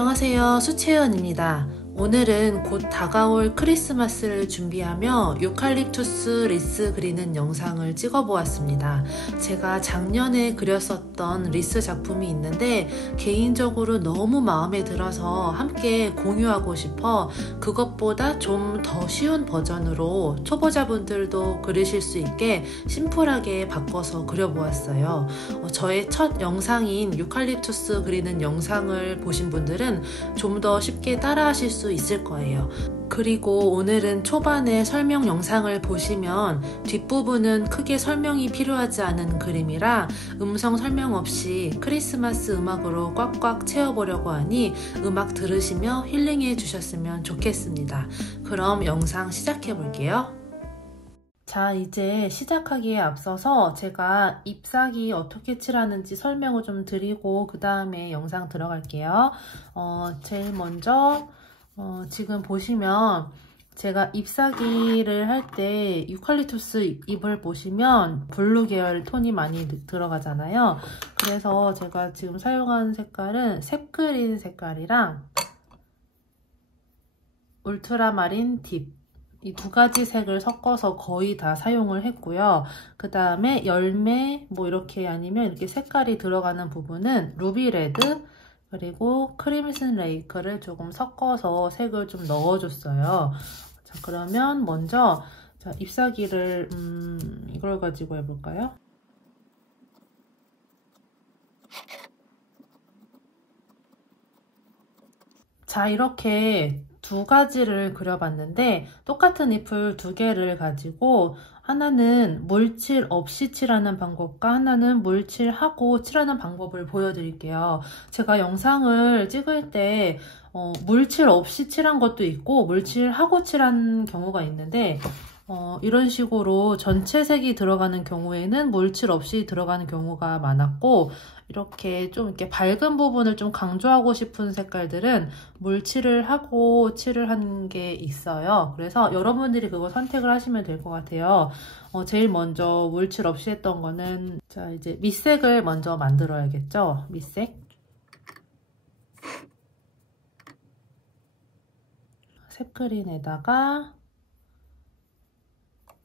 안녕하세요. 수채연입니다. 오늘은 곧 다가올 크리스마스를 준비하며 유칼립투스 리스 그리는 영상을 찍어 보았습니다. 제가 작년에 그렸었던 리스 작품이 있는데 개인적으로 너무 마음에 들어서 함께 공유하고 싶어 그것보다 좀 더 쉬운 버전으로 초보자분들도 그리실 수 있게 심플하게 바꿔서 그려보았어요. 저의 첫 영상인 유칼립투스 그리는 영상을 보신 분들은 좀 더 쉽게 따라 하실 수 있을 거예요. 그리고 오늘은 초반에 설명 영상을 보시면 뒷부분은 크게 설명이 필요하지 않은 그림이라 음성 설명 없이 크리스마스 음악으로 꽉꽉 채워보려고 하니 음악 들으시며 힐링해 주셨으면 좋겠습니다. 그럼 영상 시작해 볼게요. 자, 이제 시작하기에 앞서서 제가 잎사귀 어떻게 칠하는지 설명을 좀 드리고 그 다음에 영상 들어갈게요. 제일 먼저 지금 보시면 제가 잎사귀를 할 때 유칼립투스 잎을 보시면 블루 계열 톤이 많이 들어가잖아요. 그래서 제가 지금 사용한 색깔은 샘그린 색깔이랑 울트라마린 딥 이 두 가지 색을 섞어서 거의 다 사용을 했고요. 그 다음에 열매 뭐 이렇게 아니면 이렇게 색깔이 들어가는 부분은 루비 레드 그리고 크림슨 레이크를 조금 섞어서 색을 좀 넣어줬어요. 자, 그러면 먼저 자, 잎사귀를 이걸 가지고 해볼까요? 자, 이렇게 두 가지를 그려봤는데 똑같은 잎을 두 개를 가지고 하나는 물칠 없이 칠하는 방법과 하나는 물칠하고 칠하는 방법을 보여드릴게요. 제가 영상을 찍을 때 물칠 없이 칠한 것도 있고 물칠하고 칠한 경우가 있는데 이런 식으로 전체 색이 들어가는 경우에는 물칠 없이 들어가는 경우가 많았고 이렇게 좀 이렇게 밝은 부분을 좀 강조하고 싶은 색깔들은 물칠을 하고 칠을 한 게 있어요. 그래서 여러분들이 그거 선택을 하시면 될 것 같아요. 제일 먼저 물칠 없이 했던 거는 자 이제 밑색을 먼저 만들어야겠죠. 밑색. 샘그린에다가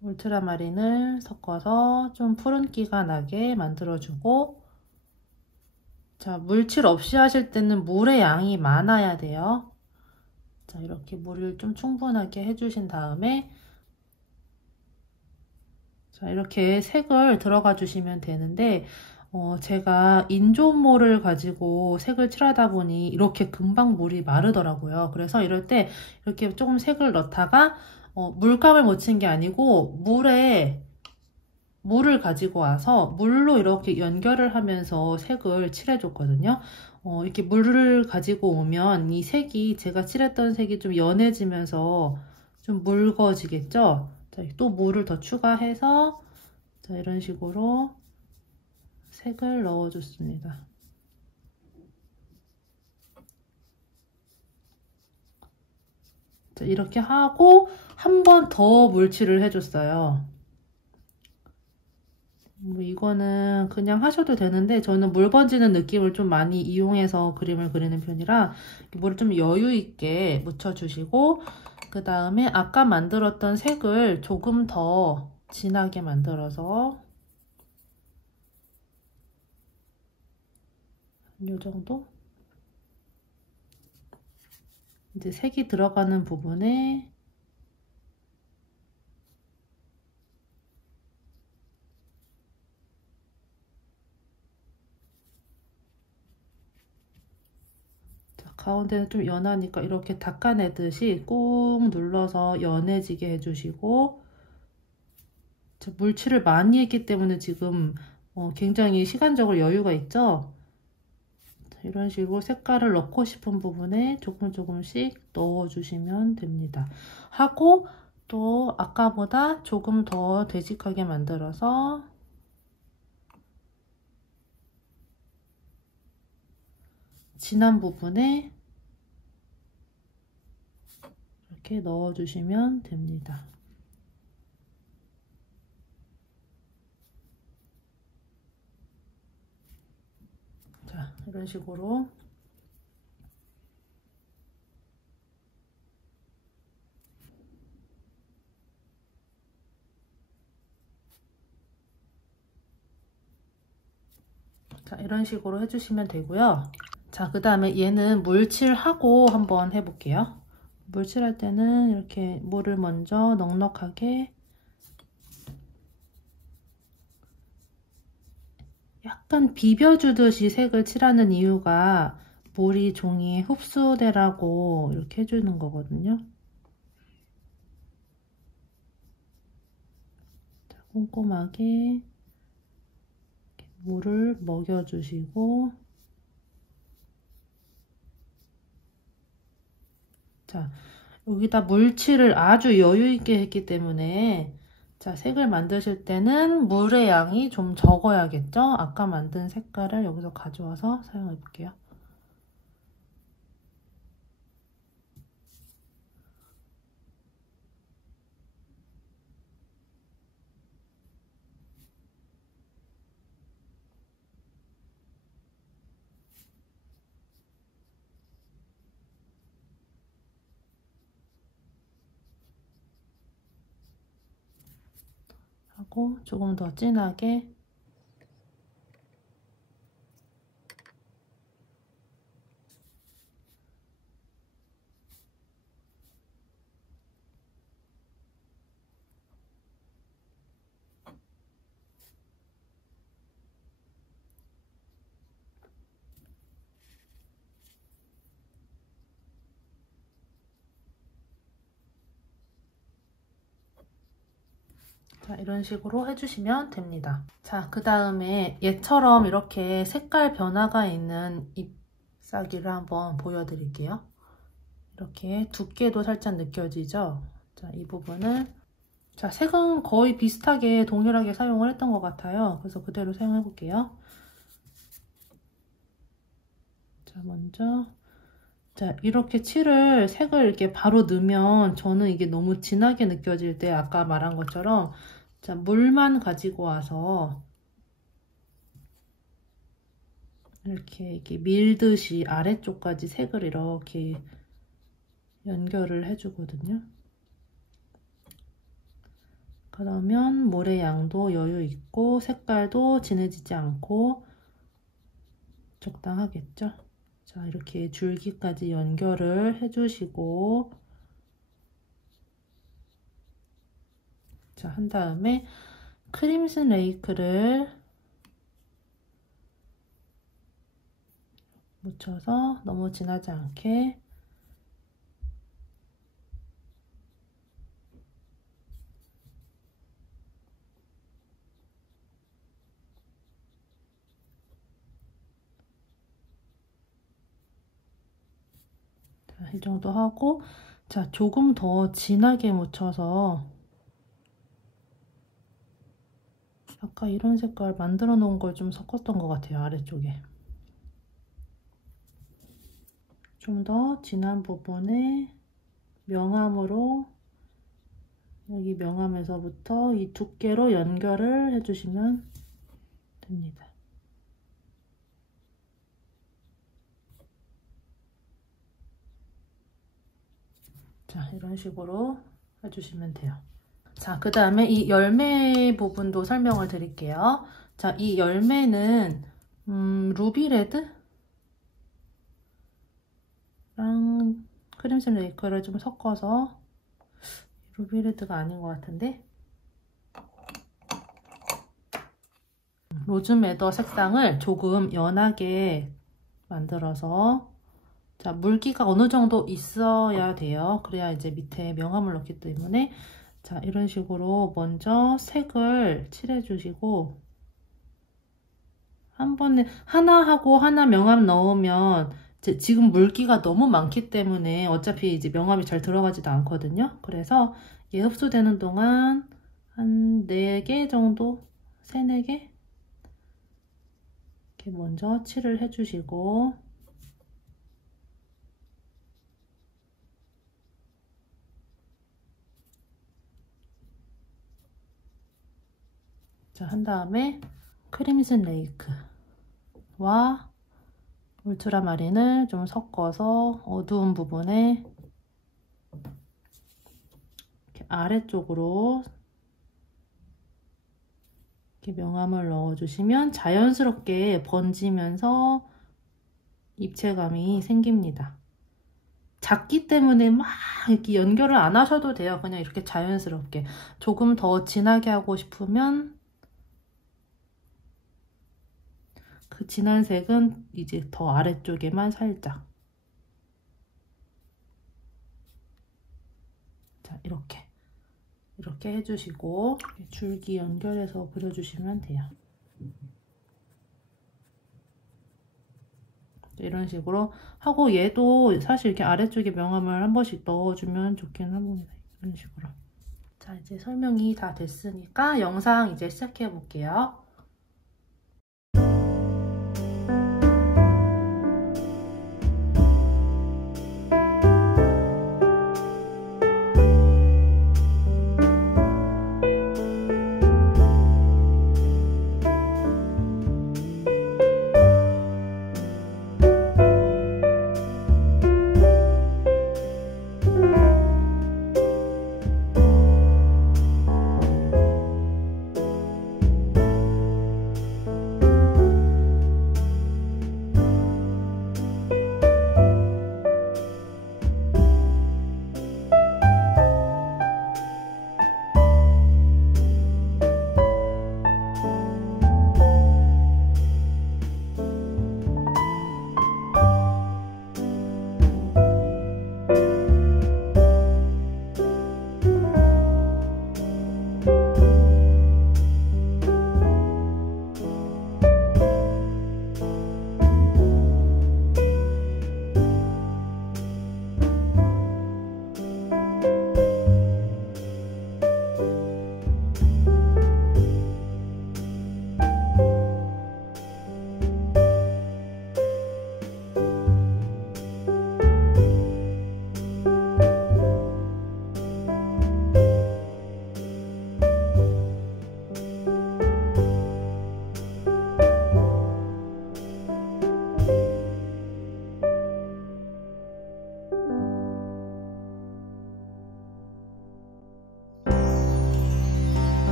울트라마린을 섞어서 좀 푸른기가 나게 만들어주고 자, 물칠 없이 하실 때는 물의 양이 많아야 돼요. 자, 이렇게 물을 좀 충분하게 해주신 다음에 자, 이렇게 색을 들어가 주시면 되는데 제가 인조모를 가지고 색을 칠하다 보니 이렇게 금방 물이 마르더라고요. 그래서 이럴 때 이렇게 조금 색을 넣다가 물감을 묻힌 게 아니고 물을 가지고 와서 물로 이렇게 연결을 하면서 색을 칠해줬거든요. 이렇게 물을 가지고 오면 이 색이 제가 칠했던 색이 좀 연해지면서 좀 묽어지겠죠? 자, 또 물을 더 추가해서 자, 이런 식으로 색을 넣어줬습니다. 자, 이렇게 하고 한 번 더 물칠을 해줬어요. 뭐 이거는 그냥 하셔도 되는데 저는 물 번지는 느낌을 좀 많이 이용해서 그림을 그리는 편이라 물을 좀 여유 있게 묻혀주시고 그 다음에 아까 만들었던 색을 조금 더 진하게 만들어서 이 정도? 이제 색이 들어가는 부분에 가운데는 좀 연하니까 이렇게 닦아내듯이 꾹 눌러서 연해지게 해주시고 물칠을 많이 했기 때문에 지금 굉장히 시간적으로 여유가 있죠. 이런 식으로 색깔을 넣고 싶은 부분에 조금씩 넣어주시면 됩니다. 하고 또 아까보다 조금 더 되직하게 만들어서 진한 부분에 이렇게 넣어주시면 됩니다. 자, 이런 식으로 자, 이런 식으로 해주시면 되고요. 자, 그 다음에 얘는 물칠하고 한번 해볼게요. 물칠할 때는 이렇게 물을 먼저 넉넉하게 약간 비벼주듯이 색을 칠하는 이유가 물이 종이에 흡수되라고 이렇게 해주는 거거든요. 자, 꼼꼼하게 물을 먹여주시고, 자, 여기다 물칠을 아주 여유있게 했기 때문에 자, 색을 만드실 때는 물의 양이 좀 적어야겠죠? 아까 만든 색깔을 여기서 가져와서 사용해 볼게요. 하고 조금 더 진하게 자, 이런 식으로 해주시면 됩니다. 자, 그 다음에 얘처럼 이렇게 색깔 변화가 있는 잎사귀를 한번 보여드릴게요. 이렇게 두께도 살짝 느껴지죠? 자, 이 부분을 자, 색은 거의 비슷하게 동일하게 사용을 했던 것 같아요. 그래서 그대로 사용해 볼게요. 자, 먼저 자, 이렇게 칠을 색을 이렇게 바로 넣으면 저는 이게 너무 진하게 느껴질 때 아까 말한 것처럼 자, 물만 가지고 와서 이렇게 밀듯이 아래쪽까지 색을 이렇게 연결을 해주거든요. 그러면 물의 양도 여유 있고 색깔도 진해지지 않고 적당하겠죠. 자, 이렇게 줄기까지 연결을 해주시고 자, 한 다음에 크림슨 레이크를 묻혀서 너무 진하지 않게 자, 이 정도 하고 자, 조금 더 진하게 묻혀서 아까 이런 색깔 만들어 놓은 걸 좀 섞었던 것 같아요. 아래쪽에 좀 더 진한 부분에 명암으로 여기 명암에서부터 이 두께로 연결을 해주시면 됩니다. 자, 이런 식으로 해주시면 돼요. 자, 그 다음에 이 열매 부분도 설명을 드릴게요. 자, 이 열매는 루비레드랑 크림슨 레이크를 좀 섞어서 루비레드가 아닌 것 같은데 로즈메더 색상을 조금 연하게 만들어서 자, 물기가 어느 정도 있어야 돼요. 그래야 이제 밑에 명암을 넣기 때문에 자, 이런 식으로 먼저 색을 칠해 주시고 한 번에 하나 하고 하나 명암 넣으면 지금 물기가 너무 많기 때문에 어차피 이제 명암이 잘 들어가지도 않거든요. 그래서 얘 흡수되는 동안 한 4개 정도, 3, 4개 이렇게 먼저 칠을 해주시고 자, 한 다음에 크림슨 레이크와 울트라마린을 좀 섞어서 어두운 부분에 이렇게 아래쪽으로 이렇게 명암을 넣어주시면 자연스럽게 번지면서 입체감이 생깁니다. 작기 때문에 막 이렇게 연결을 안 하셔도 돼요. 그냥 이렇게 자연스럽게. 조금 더 진하게 하고 싶으면 그 진한 색은 이제 더 아래쪽에만 살짝. 자, 이렇게 해주시고 줄기 연결해서 그려주시면 돼요. 이런 식으로 하고, 얘도 사실 이렇게 아래쪽에 명암을 한 번씩 넣어주면 좋긴 합니다. 이런 식으로. 자, 이제 설명이 다 됐으니까 영상 이제 시작해 볼게요.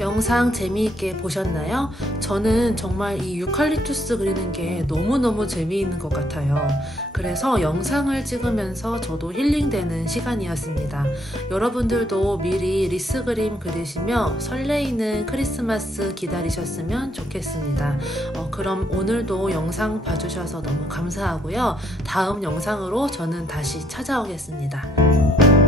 영상 재미있게 보셨나요? 저는 정말 이 유칼립투스 그리는 게 너무너무 재미있는 것 같아요. 그래서 영상을 찍으면서 저도 힐링되는 시간이었습니다. 여러분들도 미리 리스 그림 그리시며 설레이는 크리스마스 기다리셨으면 좋겠습니다. 그럼 오늘도 영상 봐주셔서 너무 감사하고요. 다음 영상으로 저는 다시 찾아오겠습니다.